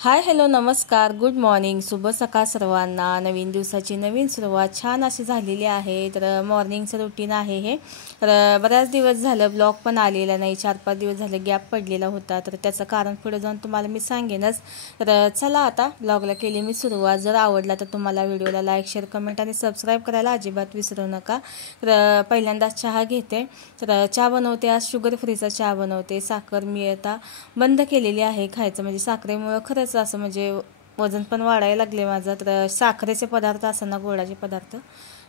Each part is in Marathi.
हाय हॅलो नमस्कार गुड मॉर्निंग शुभ सकाळ सर्वांना। नवीन दिवसाची नवीन सुरुवात छान अशी झालेली आहे। तर मॉर्निंगचं रुटीन आहे हे। तर बऱ्याच दिवस झालं ब्लॉग पण आलेला नाही, 4-5 दिवस झाले गॅप पडलेला होता, तर त्याचं कारण पुढे जाऊन तुम्हाला मी सांगेनच। तर चला आता ब्लॉगला केली मी सुरुवात। जर आवडला तर तुम्हाला व्हिडिओला लाईक शेअर कमेंट आणि सबस्क्राईब करायला अजिबात विसरू नका। तर पहिल्यांदाच चहा घेते। तर चहा बनवते, आज शुगर फ्रीचा चहा बनवते। साखर मी आता बंद केलेली आहे खायचं, म्हणजे साखरेमुळे खरंच असं म्हणजे वजन पण वाढायला लागले माझं। तर साखरेचे पदार्थ असताना गोडाचे पदार्थ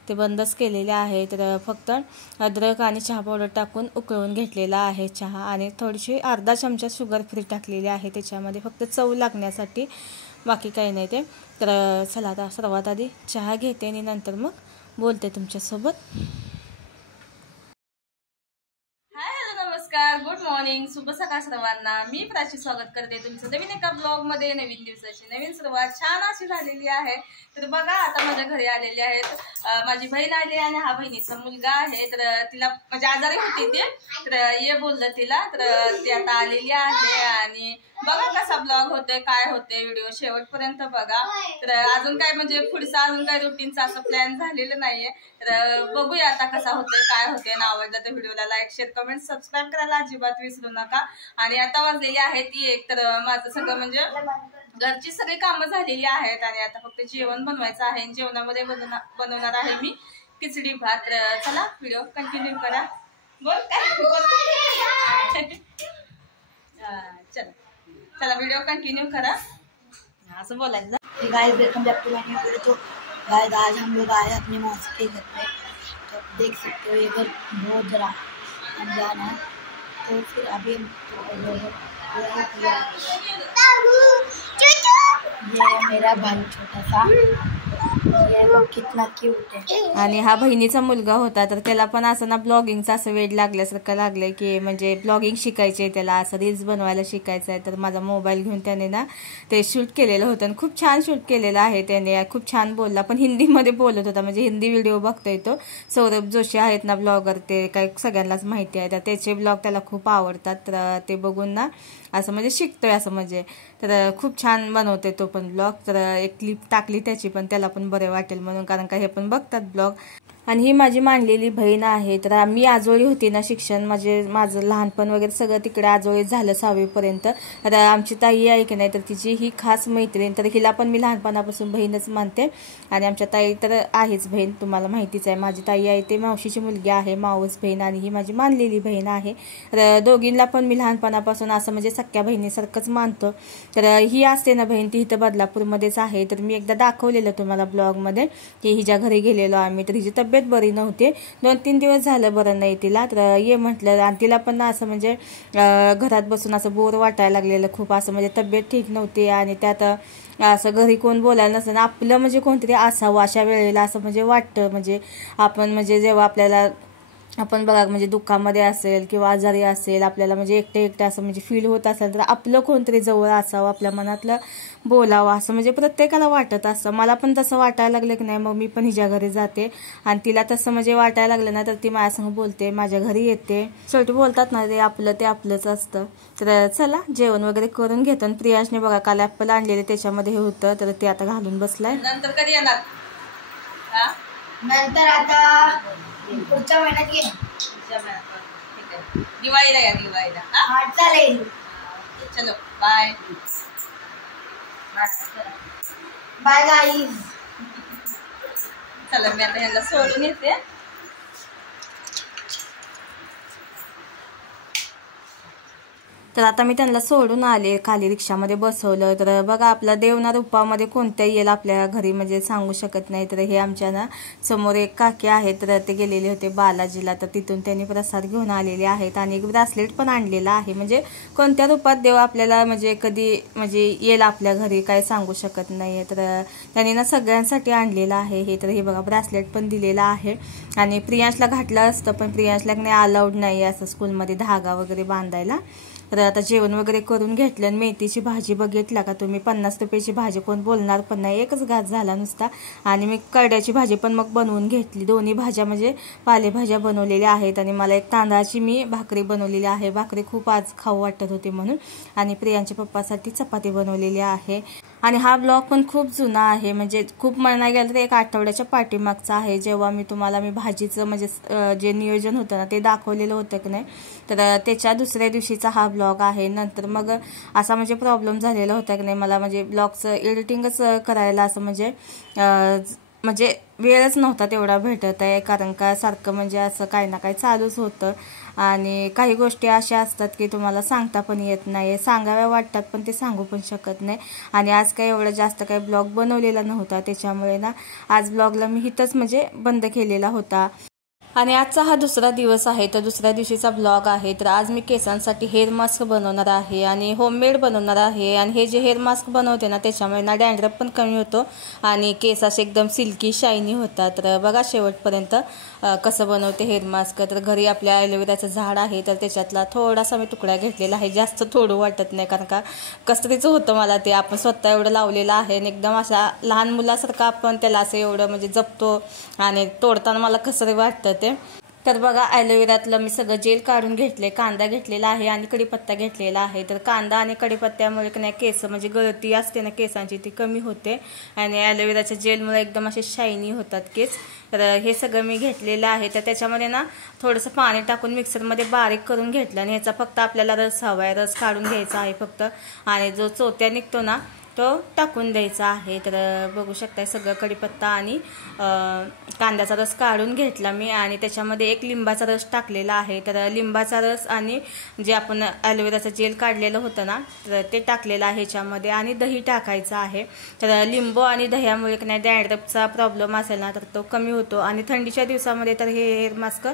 ते बंदच केलेले आहे। तर फक्त अद्रक आणि चहा पावडर टाकून उकळून घेतलेला आहे चहा, आणि थोडीशी अर्धा चमचा शुगर फ्री टाकलेली आहे त्याच्यामध्ये, फक्त चव लागण्यासाठी, बाकी काही नाही ते। तर चला आता सर्वात आधी चहा घेते आणि नंतर मग बोलते तुमच्यासोबत। नमस्कार गुड मॉर्निंग शुभ सकाळ सर्वांना। मी प्राची स्वागत करते तुमचं नवीन एका ब्लॉग मध्ये। नवीन दिवसाची नवीन सुरुवात छान अशी झालेली आहे। तर बघा आता माझ्या घरी आलेले आहेत माझी बहीण आली आणि हा बहिणीचा मुलगा आहे। तर तिला म्हणजे आजारी होती ते, तर ये बोललं तिला, तर ती आता आलेली आहे। आणि बघा कसा ब्लॉग होतोय, काय होते, व्हिडिओ शेवटपर्यंत बघा। तर अजून काय म्हणजे पुढचा अजून काय रुटीनचा असं प्लॅन झालेलं नाहीये। तर बघूया आता कसा होतोय, काय होतंय। ना आवडलं तर व्हिडिओला लाईक शेअर कमेंट सबस्क्राईब करायला अजिबात विसरू नका। आणि आता वाजलेली आहे ती 1, तर माझं सगळं म्हणजे घरची सगळी कामं झालेली आहेत आणि आता फक्त जेवण बनवायचं आहे। जेवणामध्ये बनवणार आहे मी खिचडी भात। तर चला व्हिडिओ कंटिन्यू करा। बोल काय चला चला व्हिडिओ कंटिन्यू करा, असं बोलायचं। Guys welcome back to my new video. तो गाइस आज हम लोग आए अपने मौसी के घर पे, तो आप देख सकते हो ये घर बहुत जरा अनजान है। तो फिर अभी ये मेरा भाई छोटा सा, ये लोग कितना क्यूट है। आणि हा बहिणीचा मुलगा होता, तर त्याला पण असं ना ब्लॉगिंगचं असं वेड लागल्यासारखं लागलंय की म्हणजे ब्लॉगिंग शिकायचे त्याला, असं रील्स बनवायला शिकायचं आहे। तर माझा मोबाईल घेऊन त्याने ना ते शूट केलेलं होतं आणि खूप छान शूट केलेलं आहे त्याने, खूप छान बोलला, पण हिंदीमध्ये बोलत होता, म्हणजे हिंदी व्हिडिओ बघतोय तो। सौरभ जोशी आहेत ना ब्लॉगर, ते काही सगळ्यांनाच माहिती आहे, तर त्याचे ब्लॉग त्याला खूप आवडतात। तर ते बघून ना असं म्हणजे शिकतोय असं म्हणजे। तर खूप छान बनवते तो पण ब्लॉग। तर एक क्लिप टाकली त्याची पण, त्याला पण बरे वाटेल म्हणून, कारण का हे पण बघतात ब्लॉग। आणि ही माझी मांडलेली बहीण आहे। तर मी आजोळी होती ना, शिक्षण म्हणजे माझं लहानपण वगैरे सगळं तिकडे आजोळीत झालं 6वी पर्यंत। तर आमची ताई आहे की नाही, तर तिची ही खास मैत्रीण, तर हिला पण मी लहानपणापासून बहीणच मानते। आणि आमच्या ताई तर आहेच बहीण, तुम्हाला माहितीच आहे। माझी ताई आहे ते मावशीची मुलगी आहे, मावस बहीण, आणि ही माझी मानलेली बहीण आहे। तर दोघींना पण मी लहानपणापासून असं म्हणजे सख्या बहिणीसारखंच मानतो। तर ही असते ना बहीण, ती इथं बदलापूरमध्येच आहे। तर मी एकदा दाखवलेलं तुम्हाला ब्लॉगमध्ये की हिच्या घरी गेलेलो आम्ही, तर हिची तब्येत बरी नव्हती, 2-3 दिवस झालं बरं नाही तिला। तर ये म्हटलं, आणि तिला पण असं म्हणजे घरात बसून असं बोर वाटायला लागलेलं खूप, असं म्हणजे तब्येत ठीक नव्हती, आणि त्यात असं घरी कोण बोलायला नसतं, आपलं म्हणजे कोणतरी असावं अशा वेळेला असं म्हणजे वाटतं। म्हणजे आपण म्हणजे जेव्हा आपल्याला आपण बघा म्हणजे दुःखामध्ये असेल किंवा आजारी असेल, आपल्याला म्हणजे एकटे असं म्हणजे फील होत असेल, तर आपलं कोणतरी जवळ असावं, आपल्या मनातलं बोलावं, असं म्हणजे प्रत्येकाला वाटत असतं। मला पण तसं वाटायला लागलं की नाही, मग मी पण हिच्या घरी जाते, आणि तिला तसं म्हणजे वाटायला लागलं ना, तर ती माझ्यासंग बोलते, माझ्या घरी येते। शेवटी बोलतात ना, ते आपलंच असतं। तर चला जेवण वगैरे करून घेतो। आणि प्रियाशने बघा काल ॲपल आणलेले, त्याच्यामध्ये हे होतं, तर ते आता घालून बसलाय। नंतर कधी येणार? नंतर आता पुढच्या महिन्यात ये। ठीक आहे, दिवाळीला या, दिवाळीला। हा चालेल, चलो बाय बाय गाईज। चला मी आता यांना सोडून येते। तर आता मी त्यांना सोडून आले, खाली रिक्षामध्ये बसवलं। तर बघा आपला देव ना रूपामध्ये कोणत्याही येईल आपल्या घरी, म्हणजे सांगू शकत नाही। तर हे आमच्या ना समोर एक काकी आहेत, तर ते गेलेले होते बालाजीला, तर तिथून त्यांनी प्रसाद घेऊन आलेले आहेत, आणि एक ब्रासलेट पण आणलेला आहे। म्हणजे कोणत्या रूपात देव आपल्याला म्हणजे कधी म्हणजे येईल आपल्या घरी, काय सांगू शकत नाहीये। तर त्यांनी ना सगळ्यांसाठी आणलेलं आहे हे। तर हे बघा ब्रासलेट पण दिलेला आहे, आणि प्रियांशला घातलं असतं, पण प्रियांशला नाही अलाउड नाही असं स्कूलमध्ये धागा वगैरे बांधायला। तर आता जेवण वगैरे करून घेतलं आणि मेथीची भाजी बघितला का तुम्ही, 50 रुपयाची भाजी, कोण बोलणार पण नाही, एकच घास झाला नुसता. आणि मी करड्याची भाजी पण मग बनवून घेतली. दोन्ही भाज्या म्हणजे पालेभाज्या बनवलेल्या आहेत. आणि मला एक तांदळाची मी भाकरी बनवलेली आहे. भाकरी खूप आज खाऊ वाटत होती म्हणून. आणि प्रियांच्या पप्पासाठी चपाती बनवलेली आहे. आणि हा ब्लॉग पण खूप जुना आहे, म्हणजे खूप म्हणायला गेलं तर 1 आठवड्याच्या पाठीमागचा आहे, जेव्हा मी तुम्हाला भाजीचं म्हणजे जे नियोजन होतं ना ते दाखवलेलं होतं की नाही. तर त्याच्या दुसऱ्या दिवशीचा हा ब्लॉग आहे. नंतर मग असा म्हणजे प्रॉब्लेम झालेला होता की नाही, मला म्हणजे ब्लॉगचं एडिटिंगच करायला असं म्हणजे वेळच नव्हता तेवढा भेटत आहे, कारण का सारखं म्हणजे असं काही ना काही चालूच होतं. आणि काही गोष्टी अशा असतात की तुम्हाला सांगता पण येत नाही, सांगाव्या वाटतात पण ते सांगू पण शकत नाही. आणि आज काही एवढं जास्त काही ब्लॉग बनवलेला नव्हता, त्याच्यामुळे ना आज ब्लॉगला मी इथंच म्हणजे बंद केलेला होता. आणि आजचा हा दुसरा दिवस आहे, तर दुसऱ्या दिवशीचा ब्लॉग आहे. तर आज मी केसांसाठी हेअर मास्क बनवणार आहे आणि होममेड बनवणार आहे. आणि हे जे हेअर मास्क बनवते ना त्याच्यामुळे ना डॅन्ड्रफ पण कमी होतो आणि केस असे एकदम सिल्की शायनी होतात. तर बघा शेवटपर्यंत कसं बनवते हेअर मास्क. तर घरी आपल्या ॲलोवेराचं झाड आहे, तर त्याच्यातला थोडासा मी तुकडा घेतलेला आहे, जास्त थोडं वाटत नाही, कारण का कसतरीचं होतं मला ते. आपण स्वतः एवढं लावलेलं आहे आणि एकदम अशा लहान मुलासारखं आपण त्याला असं एवढं म्हणजे जपतो आणि तोडताना मला कसं वाटतं ते. तर बघा ॲलोवेरातलं मी सगळं जेल काढून घेतले, कांदा घेतलेला आहे आणि कढीपत्ता घेतलेला आहे. तर कांदा आणि कढीपत्त्यामुळे की नाही केस म्हणजे गळती असते ना केसांची ती कमी होते आणि ॲलोवेराच्या जेलमुळे एकदम असे शायनी होतात केस. तर हे सगळं मी घेतलेलं आहे. तर त्याच्यामध्ये ना थोडंसं पाणी टाकून मिक्सरमध्ये बारीक करून घेतलं आणि ह्याचा फक्त आपल्याला रस हवा आहे, रस काढून घ्यायचा आहे फक्त. आणि जो चोत्या निघतो ना तो टाकून द्यायचा आहे. तर बघू शकताय सगळं कढीपत्ता आणि कांद्याचा रस काढून घेतला मी आणि त्याच्यामध्ये 1 लिंबाचा रस टाकलेला आहे. तर लिंबाचा रस आणि जे आपण ॲलोवेराचं जेल काढलेलं होतं ना तर ते टाकलेलं आहे ह्याच्यामध्ये आणि दही टाकायचं आहे. तर लिंबू आणि दह्यामुळे की नाही डॅन्ड्रफचा प्रॉब्लेम असेल ना तर तो कमी होतो. आणि थंडीच्या दिवसामध्ये तर हे हेअर मास्क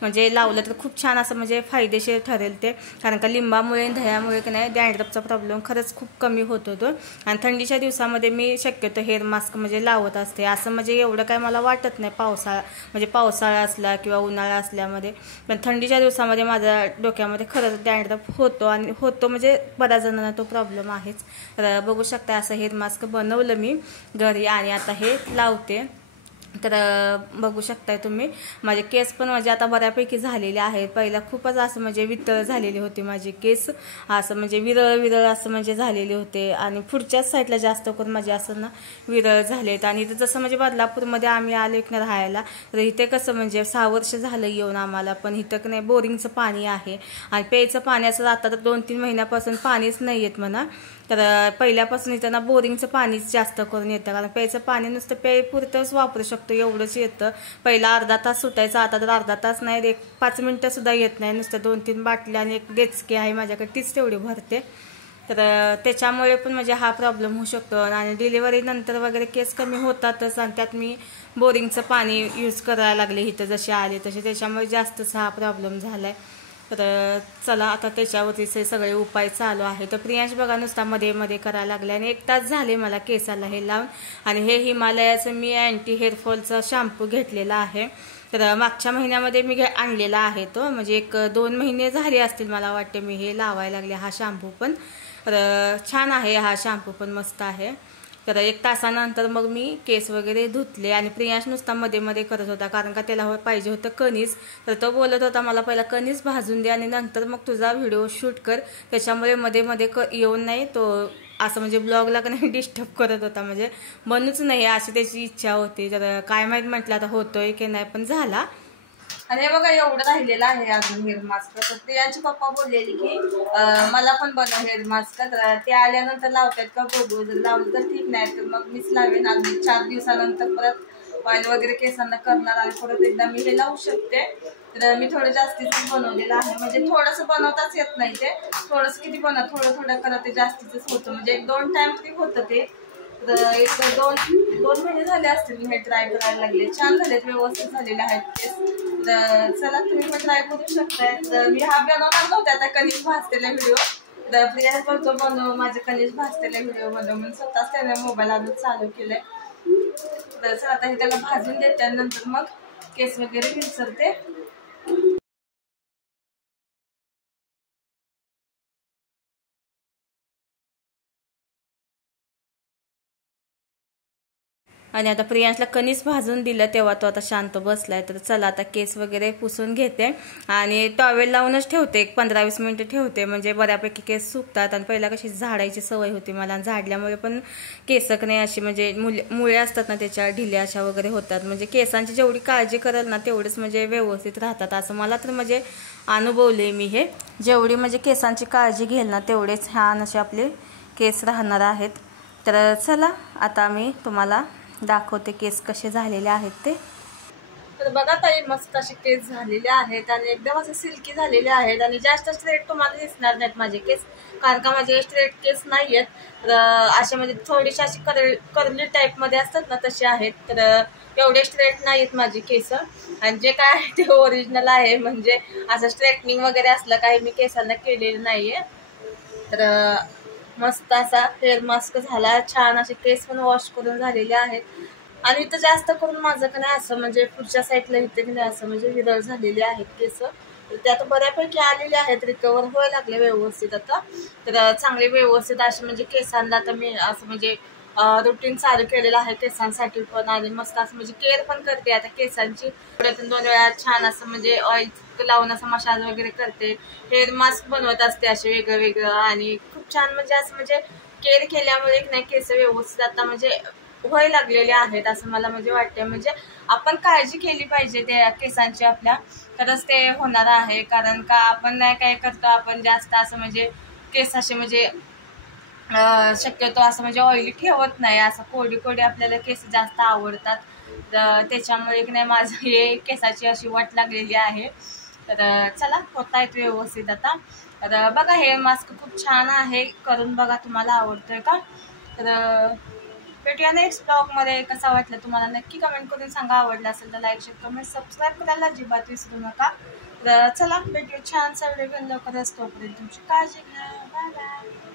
म्हणजे लावलं तर खूप छान असं म्हणजे फायदेशीर ठरेल ते, कारण का लिंबामुळे दह्यामुळे की नाही डॅन्ड्रफचा प्रॉब्लेम खरंच खूप कमी होत होतो. आणि थंडीच्या दिवसामध्ये मी शक्यतो हेअर मास्क म्हणजे लावत असते, असं म्हणजे एवढं काय मला वाटत नाही पावसाळा असला किंवा उन्हाळा असल्यामध्ये. पण थंडीच्या दिवसामध्ये माझ्या डोक्यामध्ये खरंच डॅन्ड्रफ होतो आणि होतो म्हणजे बऱ्याच जणांना तो प्रॉब्लेम आहेच. तर बघू शकता असं हेअर मास्क बनवलं मी घरी आणि आता हे लावते. तर बघू शकताय तुम्ही माझे केस पण म्हणजे आता बऱ्यापैकी झालेले आहेत. पहिला खूपच असं म्हणजे वितळ झालेले होते माझे केस, असं म्हणजे विरळ असं म्हणजे झालेले होते आणि पुढच्याच साईडला जास्त करून माझे असं ना विरळ झालेत. आणि इथं जसं म्हणजे बदलापूरमध्ये आम्ही आलो की नाही राहायला, तर इथे कसं म्हणजे 6 वर्ष झालं येऊन आम्हाला, पण इथं की नाही बोरिंगचं पाणी आहे आणि प्यायचं पाण्याचं आता तर 2-3 महिन्यापासून पाणीच नाही येत म्हणा. तर पहिल्यापासून इथं ना बोरिंगचं पाणीच जास्त करून येतं, कारण प्यायचं पाणी नुसतं प्यायपुरतंच वापरू शकतो एवढंच येतं. पहिला अर्धा तास सुटायचं, आता तर अर्धा तास नाही 1-5 मिनटं सुद्धा येत नाही. नुसतं 2-3 बाटल्या आणि 1 डेचकी आहे माझ्याकडे, तीच तेवढी भरते. तर त्याच्यामुळे पण म्हणजे हा प्रॉब्लेम होऊ शकतो. आणि डिलिव्हरी नंतर वगैरे केस कमी होतातच आणि त्यात मी बोरिंगचं पाणी यूज करायला लागले इथं जसे आले तसे, त्याच्यामुळे जास्तच हा प्रॉब्लेम झाला आहे. तर चला आता त्याच्यावरतीचे सगळे उपाय चालू आहे. तर प्रियांश बघा नुसता मध्ये करायला लागले आणि 1 तास झाले मला केसाला हे लावून. आणि हे हिमालयाचं मी अँटी हेअरफॉलचा शॅम्पू घेतलेला आहे. तर मागच्या महिन्यामध्ये मी आणलेला आहे तो, म्हणजे 1-2 महिने झाले असतील मला वाटते मी हे लावायला लागले हा शॅम्पू पण. तर छान आहे हा शॅम्पू पण मस्त आहे. तर 1 तासानंतर मग मी केस वगैरे धुतले आणि प्रियांश नुसता मध्ये करत होता, कारण का त्याला पाहिजे होतं कणीस. तर तो बोलत होता मला पहिला कणीस भाजून दे आणि नंतर मग तुझा व्हिडिओ शूट कर, त्याच्यामुळे मध्ये येऊन नाही तो असं म्हणजे ब्लॉगला का नाही डिस्टर्ब करत होता, म्हणजे बनूच नाही अशी त्याची इच्छा होती. तर काय माहीत म्हटलं आता होतोय की नाही, पण झाला. आणि हे बघा एवढं राहिलेलं आहे अजून हेअर मास्क. तर प्रियांचे पप्पा बोललेले की मला पण बनव हेअर मास्क, तर ते आल्यानंतर लावतात का बघू, जर लावलं तर ठीक, नाही तर मग मीच लावेन. अजून 4 दिवसानंतर परत ऑइल वगैरे केसांना करणार आणि परत एकदा मी हे लावू शकते. तर मी थोडं जास्तीच बनवलेलं आहे, म्हणजे थोडंसं बनवताच येत नाही ते, थोडंसं किती थोडं करत ते जास्तीच होतं, म्हणजे 1-2 टाइम तरी होतं ते. तर 1-2 महिने झाले असतील मी हे ट्राय करायला लागले, छान झालेत, व्यवस्थित झालेले आहेत केस. तर चला तुम्ही पण ट्राय करू शकताय. तर मी हा बनवणार नव्हते आता कणीस भाजतेला व्हिडिओ, तर प्रिया करतो बनव माझे कणीस भाजतेला व्हिडिओ बनव म्हणून स्वतःच त्याने मोबाईल आणून चालू केलंय. तर चला आता हे त्याला भाजून देते आणि नंतर मग केस वगैरे विसरते. आणि आता प्रियांशला कणीस भाजून दिलं तेव्हा तो आता शांत बसलाय. तर चला आता केस वगैरे पुसून घेते आणि टॉवेल लावूनच ठेवते, एक 15-20 मिनिटं ठेवते, म्हणजे बऱ्यापैकी केस सुकतात. आणि पहिला कशी झाडायची सवय होती मला, झाडल्यामुळे पण केसक नाही अशी म्हणजे मुळे असतात ना त्याच्या ढिल्या अशा वगैरे होतात. म्हणजे केसांची जेवढी काळजी कराल ना तेवढेच म्हणजे व्यवस्थित राहतात असं मला तर म्हणजे अनुभवले मी. हे जेवढी म्हणजे केसांची काळजी घेईल ना तेवढेच छान असे आपले केस राहणार आहेत. तर चला आता मी तुम्हाला दाखवते केस कसे झालेले आहेत ते. तर बघा ताई, मस्त असे केस झालेले आहेत आणि एकदम असे सिल्की झालेले आहेत. आणि जास्त स्ट्रेट तुम्हाला दिसणार नाहीत माझे केस, कारण का माझे स्ट्रेट केस नाही आहेत. तर असे म्हणजे थोडीशी अशी कर्ली टाईपमध्ये असतात ना तसे आहेत. तर एवढे स्ट्रेट नाहीत माझे केस. आणि जे काय आहे ते ओरिजिनल आहे, म्हणजे असं स्ट्रेटनिंग वगैरे असलं काही मी केसांना केलेलं नाहीये. तर मस्त असा हेअर मास्क झाला, छान असे केस पण वॉश करून झालेले आहेत. आणि इथं जास्त करून माझं का नाही असं म्हणजे पुढच्या साईडला इथे की नाही असं म्हणजे विरळ झालेले आहेत केस. तर ते आता बऱ्यापैकी आलेले आहेत, रिकवर व्हायला लागले व्यवस्थित आता. तर चांगले व्यवस्थित असे म्हणजे केसांना आता मी असं म्हणजे रुटीन चालू केलेलं आहे केसांसाठी पण. आणि मस्त असं म्हणजे केअर पण करते आता केसांची. 2 वेळा छान असं म्हणजे ऑइल लावून असं मसाज वगैरे करते, हेअर मास्क बनवत असते असे वेगळं वेगळं. आणि खूप छान म्हणजे असं म्हणजे केअर केल्यामुळे नाही केस व्यवस्थित आता म्हणजे व्हायला लागलेले आहेत असं मला म्हणजे वाटते. म्हणजे आपण काळजी केली पाहिजे त्या केसांची आपल्या, तरच ते होणार आहे. कारण का आपण नाही काय करतो, आपण जास्त असं म्हणजे केस असे म्हणजे शक्यतो असं म्हणजे ऑइली ठेवत नाही, असं कोरडी कोरडी आपल्याला केस जास्त आवडतात. तर त्याच्यामुळे नाही माझं हे केसाची अशी वाट लागलेली आहे. तर चला होता येतो व्यवस्थित आता. तर बघा हे मास्क खूप छान आहे, करून बघा तुम्हाला आवडतोय का. तर भेटूया नेक्स्ट ब्लॉगमध्ये. कसा वाटलं तुम्हाला नक्की कमेंट करून सांगा. आवडला असेल तर लाईक, शेअर, कमेंट, सबस्क्राईब करायला अजिबात विसरू नका. तर चला भेटूया छानसा व्हिडिओ घेऊन लवकरच. तोपर्यंत तुमची काळजी घ्या. Bye bye.